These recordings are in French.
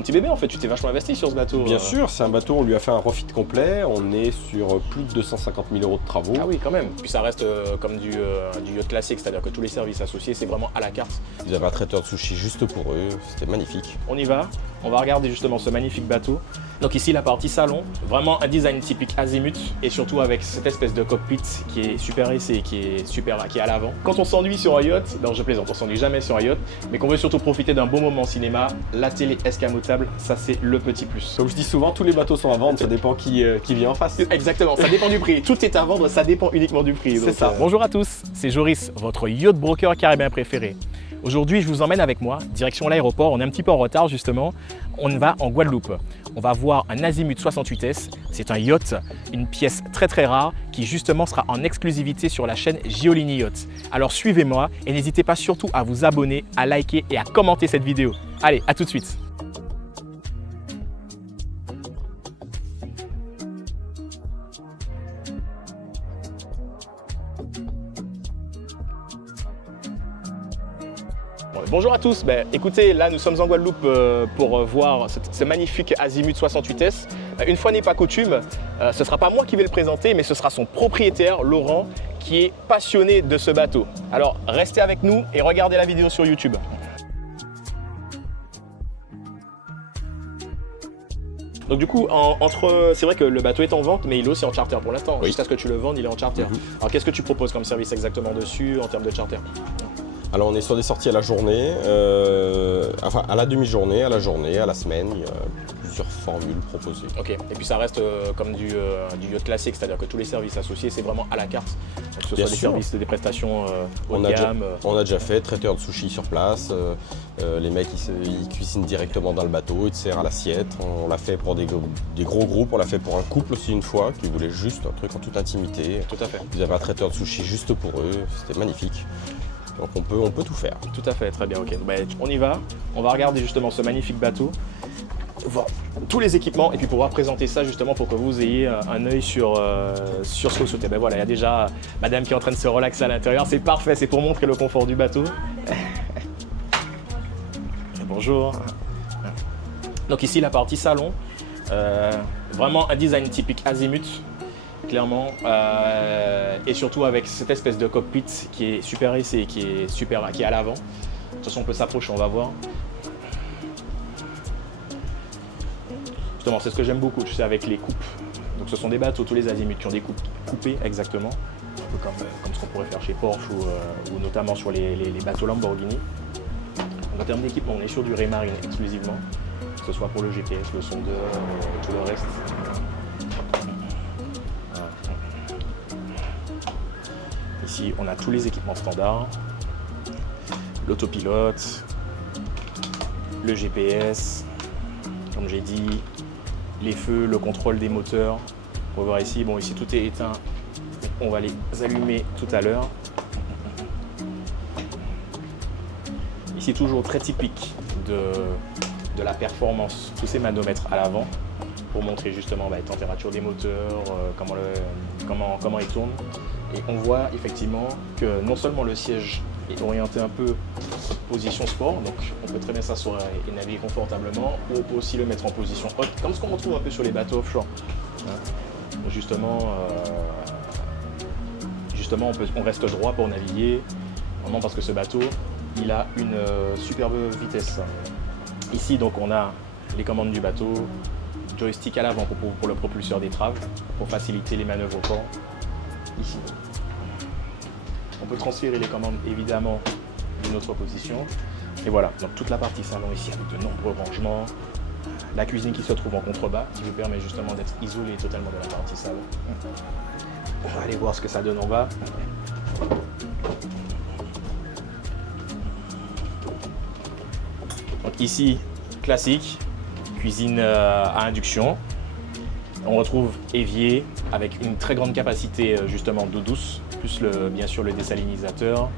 ton petit bébé en fait, tu t'es vachement investi sur ce bateau. Bien sûr, c'est un bateau, on lui a fait un refit complet, on est sur plus de 250 000 € de travaux. Ah oui, quand même. Puis ça reste comme du yacht classique, c'est-à-dire que tous les services associés, c'est vraiment à la carte. Ils avaient un traiteur de sushi juste pour eux, c'était magnifique. On y va, on va regarder justement ce magnifique bateau. Donc ici la partie salon, vraiment un design typique azimut et surtout avec cette espèce de cockpit qui est super aissé, qui est à l'avant. Quand on s'ennuie sur un yacht, non je plaisante, on s'ennuie jamais sur un yacht, mais qu'on veut surtout profiter d'un bon moment cinéma, la télé escamotable, ça c'est le petit plus. Comme je dis souvent, tous les bateaux sont à vendre, ça dépend qui vient en face. Exactement, ça dépend du prix. Tout est à vendre, ça dépend uniquement du prix. C'est ça. Bonjour à tous, c'est Joris, votre yacht broker caribéen préféré. Aujourd'hui, je vous emmène avec moi, direction l'aéroport. On est un petit peu en retard justement. On va en Guadeloupe. On va voir un Azimut 68S. C'est un yacht, une pièce très très rare qui justement sera en exclusivité sur la chaîne Giolini Yacht. Alors suivez-moi et n'hésitez pas surtout à vous abonner, à liker et à commenter cette vidéo. Allez, à tout de suite. Bonjour à tous, écoutez, là nous sommes en Guadeloupe pour voir ce magnifique Azimut 68S. Une fois n'est pas coutume, ce ne sera pas moi qui vais le présenter, mais ce sera son propriétaire, Laurent, qui est passionné de ce bateau. Alors restez avec nous et regardez la vidéo sur YouTube. Donc du coup, c'est vrai que le bateau est en vente, mais il est aussi en charter pour l'instant. Oui. Jusqu'à ce que tu le vendes, il est en charter. Alors qu'est-ce que tu proposes comme service exactement dessus en termes de charter? Alors on est sur des sorties à la journée, enfin à la demi-journée, à la journée, à la semaine, il y a plusieurs formules proposées. Ok, et puis ça reste comme du yacht classique, c'est-à-dire que tous les services associés, c'est vraiment à la carte. Donc, que ce Bien soit des sûr. services, des prestations haut On de a, gamme. on a déjà fait traiteur de sushi sur place, les mecs ils cuisinent directement dans le bateau, ils te servent à l'assiette. On l'a fait pour des gros groupes, on l'a fait pour un couple aussi une fois qui voulait juste un truc en toute intimité. Tout à fait. Ils avaient un traiteur de sushi juste pour eux, c'était magnifique. Donc on peut tout faire. Tout à fait, très bien, ok. On y va, on va regarder justement ce magnifique bateau, voir tous les équipements et puis pouvoir présenter ça justement pour que vous ayez un œil sur ce que vous souhaitez. Voilà, il y a déjà madame qui est en train de se relaxer à l'intérieur, c'est parfait, c'est pour montrer le confort du bateau. Bonjour. Donc ici la partie salon, vraiment un design typique azimut. Clairement, et surtout avec cette espèce de cockpit qui est super aissé, qui est à l'avant. De toute façon, on peut s'approcher, on va voir. Justement, c'est ce que j'aime beaucoup, tu sais, avec les coupes. Donc, ce sont des bateaux, tous les azimuts qui ont des coupes coupées exactement, un peu comme ce qu'on pourrait faire chez Porsche ou notamment sur les bateaux Lamborghini. En termes d'équipement, on est sur du Raymarine exclusivement, que ce soit pour le GPS, le sondeur, tout le reste. Ici, on a tous les équipements standards, l'autopilote, le GPS, comme j'ai dit, les feux, le contrôle des moteurs. On va voir ici, bon ici tout est éteint, on va les allumer tout à l'heure. Ici toujours très typique de la performance, tous ces manomètres à l'avant pour montrer justement la température des moteurs, comment ils tournent. Et on voit effectivement que non seulement le siège est orienté un peu position sport, donc on peut très bien s'asseoir et naviguer confortablement, ou on peut aussi le mettre en position haute, comme ce qu'on retrouve un peu sur les bateaux offshore. Justement, on reste droit pour naviguer, vraiment parce que ce bateau, il a une superbe vitesse. Ici, donc, on a les commandes du bateau, joystick à l'avant pour le propulseur d'étrave, pour faciliter les manœuvres au port. Ici. On peut transférer les commandes évidemment d'une autre position. Et voilà, donc toute la partie salon ici avec de nombreux rangements. La cuisine qui se trouve en contrebas, qui vous permet justement d'être isolé totalement de la partie salon. On va aller voir ce que ça donne en bas. Donc ici, classique, cuisine à induction. On retrouve évier avec une très grande capacité justement d'eau douce, plus bien sûr le désalinisateur.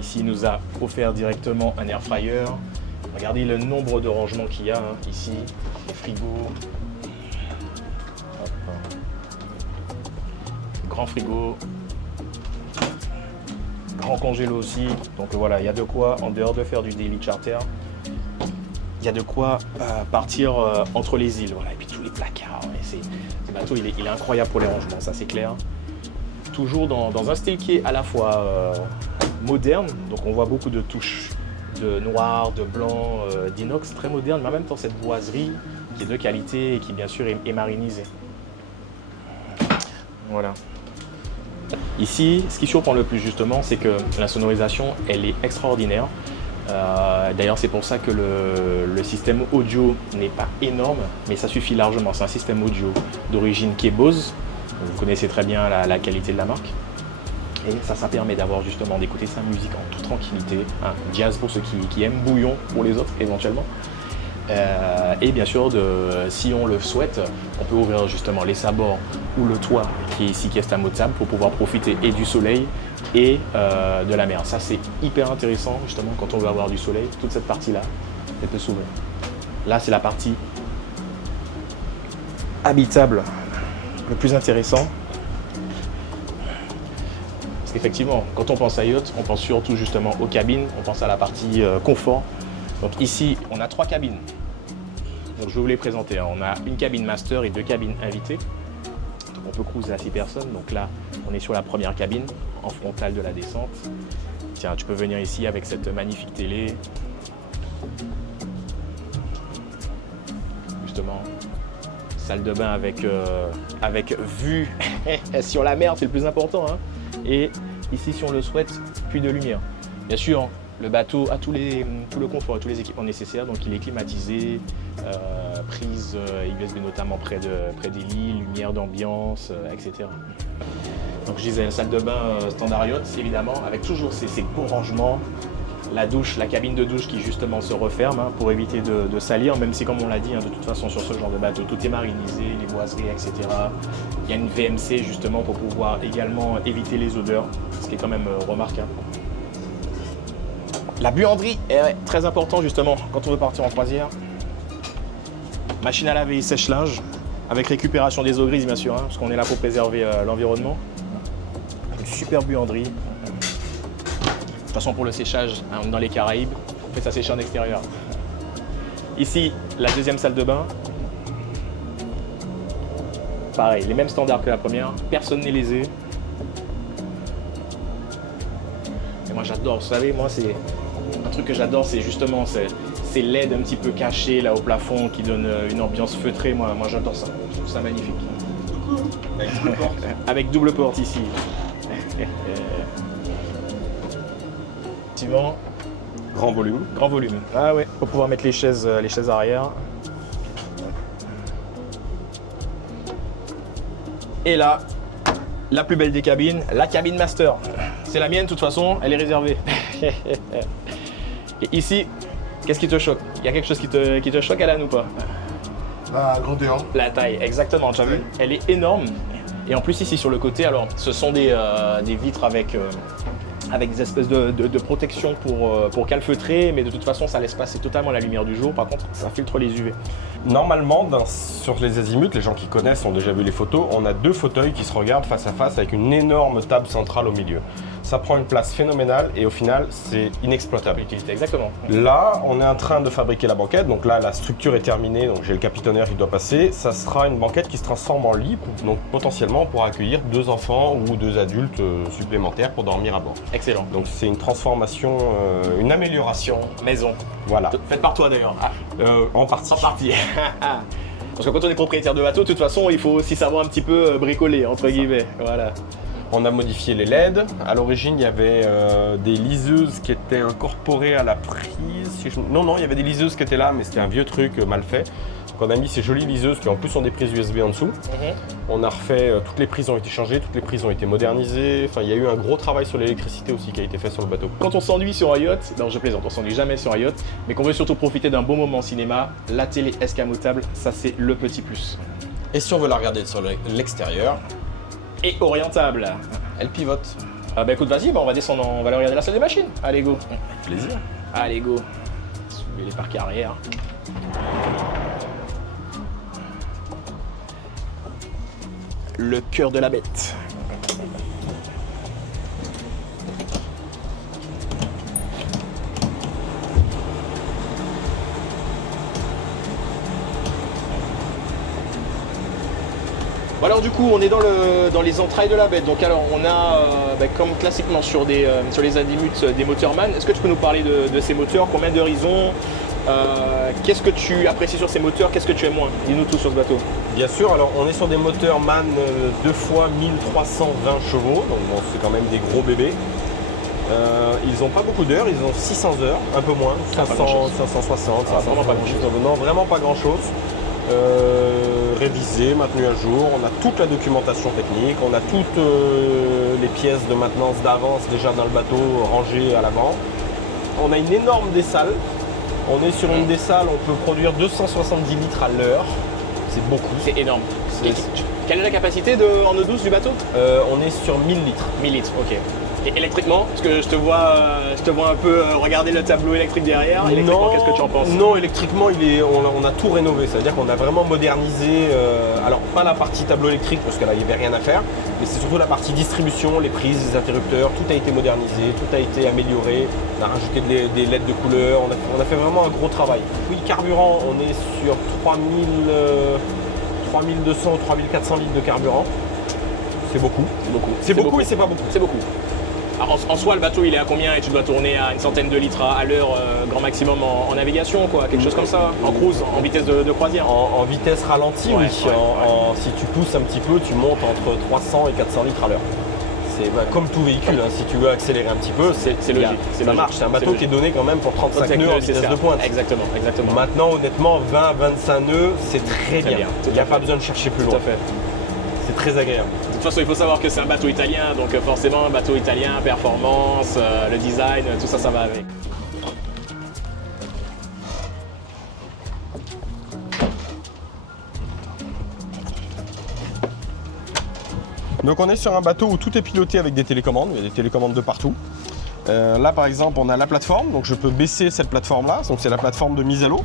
Ici, il nous a offert directement un air fryer. Regardez le nombre de rangements qu'il y a ici, les frigos. Grand frigo, grand congélo aussi. Donc voilà, il y a de quoi, en dehors de faire du daily charter, il y a de quoi partir entre les îles. Voilà. Et puis tous les placards. Ce bateau, il est incroyable pour les rangements, ça c'est clair. Toujours dans un style qui est à la fois moderne, donc on voit beaucoup de touches de noir, de blanc, d'inox, très moderne, mais en même temps cette boiserie qui est de qualité et qui bien sûr est marinisée. Voilà. Ici, ce qui surprend le plus justement, c'est que la sonorisation, elle est extraordinaire. D'ailleurs, c'est pour ça que le système audio n'est pas énorme, mais ça suffit largement. C'est un système audio d'origine qui est Bose. Vous connaissez très bien la qualité de la marque. Et ça permet d'avoir justement d'écouter sa musique en toute tranquillité. Hein, jazz pour ceux qui aiment, bouillon pour les autres éventuellement. Et bien sûr, si on le souhaite, on peut ouvrir justement les sabords ou le toit qui est ici, qui est à Motsab, pour pouvoir profiter et du soleil et de la mer. Ça, c'est hyper intéressant justement quand on veut avoir du soleil. Toute cette partie-là, elle peut s'ouvrir. Là, c'est la partie habitable le plus intéressant. Parce qu'effectivement, quand on pense à yacht, on pense surtout justement aux cabines, on pense à la partie confort. Donc ici, on a 3 cabines. Donc je vais vous les présenter. On a une cabine master et 2 cabines invitées. Donc on peut cruiser à 6 personnes. Donc là, on est sur la première cabine, en frontale de la descente. Tiens, tu peux venir ici avec cette magnifique télé. Justement, salle de bain avec vue sur la mer, c'est le plus important. Hein. Et ici, si on le souhaite, puits de lumière. Bien sûr, le bateau a tout le confort et tous les équipements nécessaires, donc il est climatisé, prise USB notamment près des lits, lumière d'ambiance, etc. Donc je disais, la salle de bain standard yacht, évidemment, avec toujours ces beaux rangements, la douche, la cabine de douche qui justement se referme hein, pour éviter de salir, même si comme on l'a dit, hein, de toute façon sur ce genre de bateau, tout est marinisé, les boiseries, etc. Il y a une VMC justement pour pouvoir également éviter les odeurs, ce qui est quand même remarquable. La buanderie est très important justement quand on veut partir en croisière. Machine à laver et sèche-linge, avec récupération des eaux grises bien sûr, hein, parce qu'on est là pour préserver l'environnement. Une super buanderie. De toute façon pour le séchage, hein, dans les Caraïbes, on fait ça sécher en extérieur. Ici, la deuxième salle de bain. Pareil, les mêmes standards que la première, personne n'est lésé. Et moi j'adore, vous savez, moi c'est un truc que j'adore, c'est justement ces LED un petit peu cachés là au plafond qui donnent une ambiance feutrée. Moi j'adore ça, je trouve ça magnifique. Avec double porte. Avec double porte ici. Effectivement, Grand volume. grand volume. Ah ouais, pour pouvoir mettre les chaises arrière. Et là, la plus belle des cabines, la cabine master. C'est la mienne de toute façon, elle est réservée. Et ici, qu'est-ce qui te choque? Il y a quelque chose qui te choque, Alan, ou pas? La grandeur. La taille, exactement, tu as vu? Elle est énorme. Et en plus ici sur le côté, alors ce sont des vitres avec des espèces de protection pour calfeutrer, mais de toute façon ça laisse passer totalement la lumière du jour. Par contre, ça filtre les UV. Normalement, sur les azimuts, les gens qui connaissent ont déjà vu les photos, on a 2 fauteuils qui se regardent face à face avec une énorme table centrale au milieu. Ça prend une place phénoménale et au final, c'est inexploitable. L'utilité, exactement. Là, on est en train de fabriquer la banquette, donc là, la structure est terminée, donc j'ai le capitainaire qui doit passer. Ça sera une banquette qui se transforme en lit, donc potentiellement on pourra accueillir 2 enfants ou 2 adultes supplémentaires pour dormir à bord. Excellent. Donc c'est une transformation, une amélioration. Maison. Voilà. Faites par toi d'ailleurs. Ah, En partie. en partie. Parce que quand on est propriétaire de bateau, de toute façon, il faut aussi savoir un petit peu bricoler, entre guillemets. Voilà. On a modifié les LED. À l'origine, il y avait des liseuses qui étaient incorporées à la prise. Non, il y avait des liseuses qui étaient là, mais c'était un vieux truc mal fait. Donc on a mis ces jolies liseuses qui en plus ont des prises USB en dessous. On a refait, toutes les prises ont été changées, toutes les prises ont été modernisées. Enfin, il y a eu un gros travail sur l'électricité aussi qui a été fait sur le bateau. Quand on s'ennuie sur un yacht, non je plaisante, on s'ennuie jamais sur un yacht, mais qu'on veut surtout profiter d'un bon moment cinéma, la télé escamotable, ça c'est le petit plus. Et si on veut la regarder sur l'extérieur, Et orientable. elle pivote. Ah bah écoute, vas-y, on va descendre, on va aller regarder la salle des machines. Allez, go. Avec plaisir. Allez, go. Soulever les parcs arrière. Le cœur de la bête. Bon, alors du coup, on est dans les entrailles de la bête. Donc alors, on a, comme classiquement sur les Azimuth, des moteurs MAN. Est-ce que tu peux nous parler de ces moteurs? Combien d'heures ils ont? Qu'est-ce que tu apprécies sur ces moteurs? Qu'est-ce que tu aimes moins? Dis-nous tout sur ce bateau. Bien sûr, alors on est sur des moteurs MAN 2 fois 1320 chevaux, donc bon, c'est quand même des gros bébés. Ils n'ont pas beaucoup d'heures, ils ont 600 heures, un peu moins, 560, 500, vraiment pas grand-chose. Non, vraiment pas grand-chose. Révisé, maintenu à jour, on a toute la documentation technique, on a toutes les pièces de maintenance d'avance déjà dans le bateau rangées à l'avant. On a une énorme dessale, on est sur une dessale, on peut produire 270 litres à l'heure, c'est beaucoup. C'est énorme. Quelle est la capacité en eau douce du bateau? On est sur 1000 litres. 1000 litres, ok. Et électriquement, parce que je te vois un peu regarder le tableau électrique derrière. Électriquement, qu'est-ce que tu en penses? Non, électriquement, on a tout rénové. C'est-à-dire qu'on a vraiment modernisé. Alors, pas la partie tableau électrique, parce que là, il n'y avait rien à faire. Mais c'est surtout la partie distribution, les prises, les interrupteurs. Tout a été modernisé, tout a été amélioré. On a rajouté des LED de couleur. On a fait vraiment un gros travail. Oui, carburant, on est sur 3200 ou 3400 litres de carburant. C'est beaucoup. C'est beaucoup et c'est pas beaucoup. C'est beaucoup. Alors, en soi, le bateau, il est à combien? Et tu dois tourner à une centaine de litres à l'heure, grand maximum en navigation, quoi, quelque chose comme ça, en cruise, en vitesse de croisière. En vitesse ralentie, oui. Si tu pousses un petit peu, tu montes entre 300 et 400 litres à l'heure. C'est comme tout véhicule, hein, si tu veux accélérer un petit peu, c'est logique. Ça marche, c'est un bateau qui est donné quand même pour 35 nœuds en vitesse de pointe. Exactement. Maintenant, honnêtement, 20-25 nœuds, c'est très bien. Il n'y a pas besoin de chercher plus loin. Tout à fait. C'est très agréable. De toute façon, il faut savoir que c'est un bateau italien, donc forcément, bateau italien, performance, le design, tout ça, ça va avec. Donc on est sur un bateau où tout est piloté avec des télécommandes, il y a des télécommandes de partout. Là par exemple on a la plateforme, donc je peux baisser cette plateforme là, donc c'est la plateforme de mise à l'eau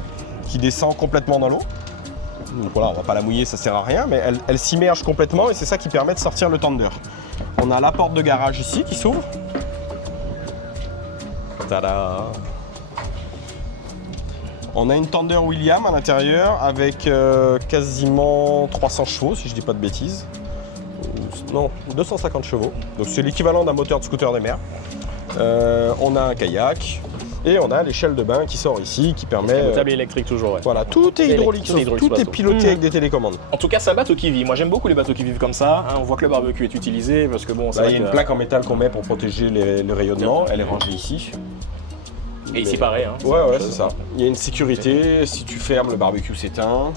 qui descend complètement dans l'eau. Donc voilà, on va pas la mouiller, ça sert à rien, mais elle s'immerge complètement et c'est ça qui permet de sortir le tender. On a la porte de garage ici qui s'ouvre. Tada! On a une tender William à l'intérieur avec quasiment 300 chevaux si je dis pas de bêtises. Non, 250 chevaux. Donc c'est l'équivalent d'un moteur de scooter des mers. On a un kayak. Et on a l'échelle de bain qui sort ici, qui permet... Le tablier électrique toujours, ouais. Voilà, tout est hydraulique, tout est piloté avec des télécommandes. En tout cas, c'est un bateau qui vit. Moi, j'aime beaucoup les bateaux qui vivent comme ça. Hein, on voit que le barbecue est utilisé parce que bon... Là, il y a une plaque en métal qu'on met pour protéger le rayonnement. Elle est rangée ici. Et ici, pareil. Hein, ouais, c'est ça. Il y a une sécurité. Si tu fermes, le barbecue s'éteint.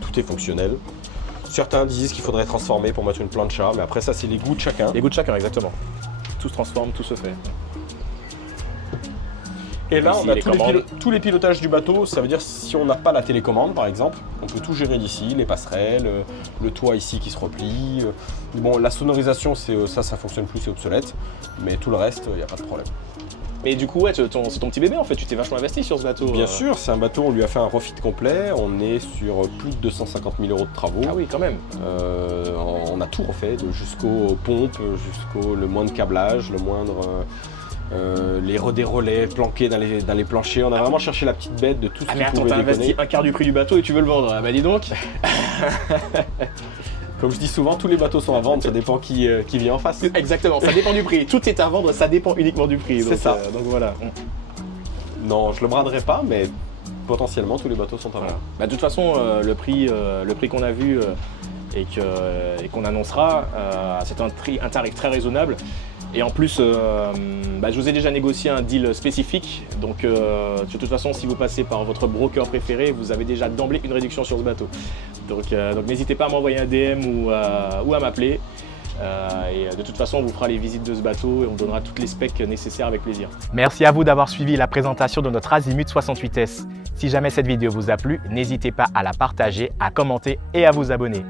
Tout est fonctionnel. Certains disent qu'il faudrait transformer pour mettre une plancha, mais après, ça, c'est les goûts de chacun. Les goûts de chacun, exactement. Tout se transforme, tout se fait. Et là, on a tous les pilotages du bateau, ça veut dire si on n'a pas la télécommande par exemple, on peut tout gérer d'ici, les passerelles, le toit ici qui se replie. Bon, la sonorisation, ça fonctionne plus, c'est obsolète, mais tout le reste, il n'y a pas de problème. Mais du coup, ouais, c'est ton petit bébé en fait, tu t'es vachement investi sur ce bateau. Bien sûr, c'est un bateau, on lui a fait un refit complet, on est sur plus de 250 000 € de travaux. Ah oui, quand même. On a tout refait, jusqu'aux pompes, jusqu'au le moindre câblage, le moindre... des relais planqués dans les planchers, on a vraiment cherché la petite bête de tout ce qui pouvait déconner. T'as investi un quart du prix du bateau et tu veux le vendre, bah dis donc. Comme je dis souvent, tous les bateaux sont à vendre, ça dépend qui vient en face. Exactement, ça dépend du prix, tout est à vendre, ça dépend uniquement du prix. C'est ça. Donc voilà. Non, je le braderai pas, mais potentiellement tous les bateaux sont à vendre. Bah, de toute façon, le prix qu'on a vu et qu'on annoncera, c'est un tarif très raisonnable. Et en plus, je vous ai déjà négocié un deal spécifique. Donc, de toute façon, si vous passez par votre broker préféré, vous avez déjà d'emblée une réduction sur ce bateau. Donc n'hésitez pas à m'envoyer un DM ou à m'appeler. Et de toute façon, on vous fera les visites de ce bateau et on donnera toutes les specs nécessaires avec plaisir. Merci à vous d'avoir suivi la présentation de notre Azimuth 68S. Si jamais cette vidéo vous a plu, n'hésitez pas à la partager, à commenter et à vous abonner.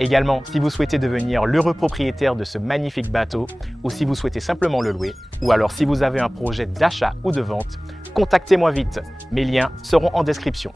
Également, si vous souhaitez devenir l'heureux propriétaire de ce magnifique bateau ou si vous souhaitez simplement le louer, ou alors si vous avez un projet d'achat ou de vente, contactez-moi vite. Mes liens seront en description.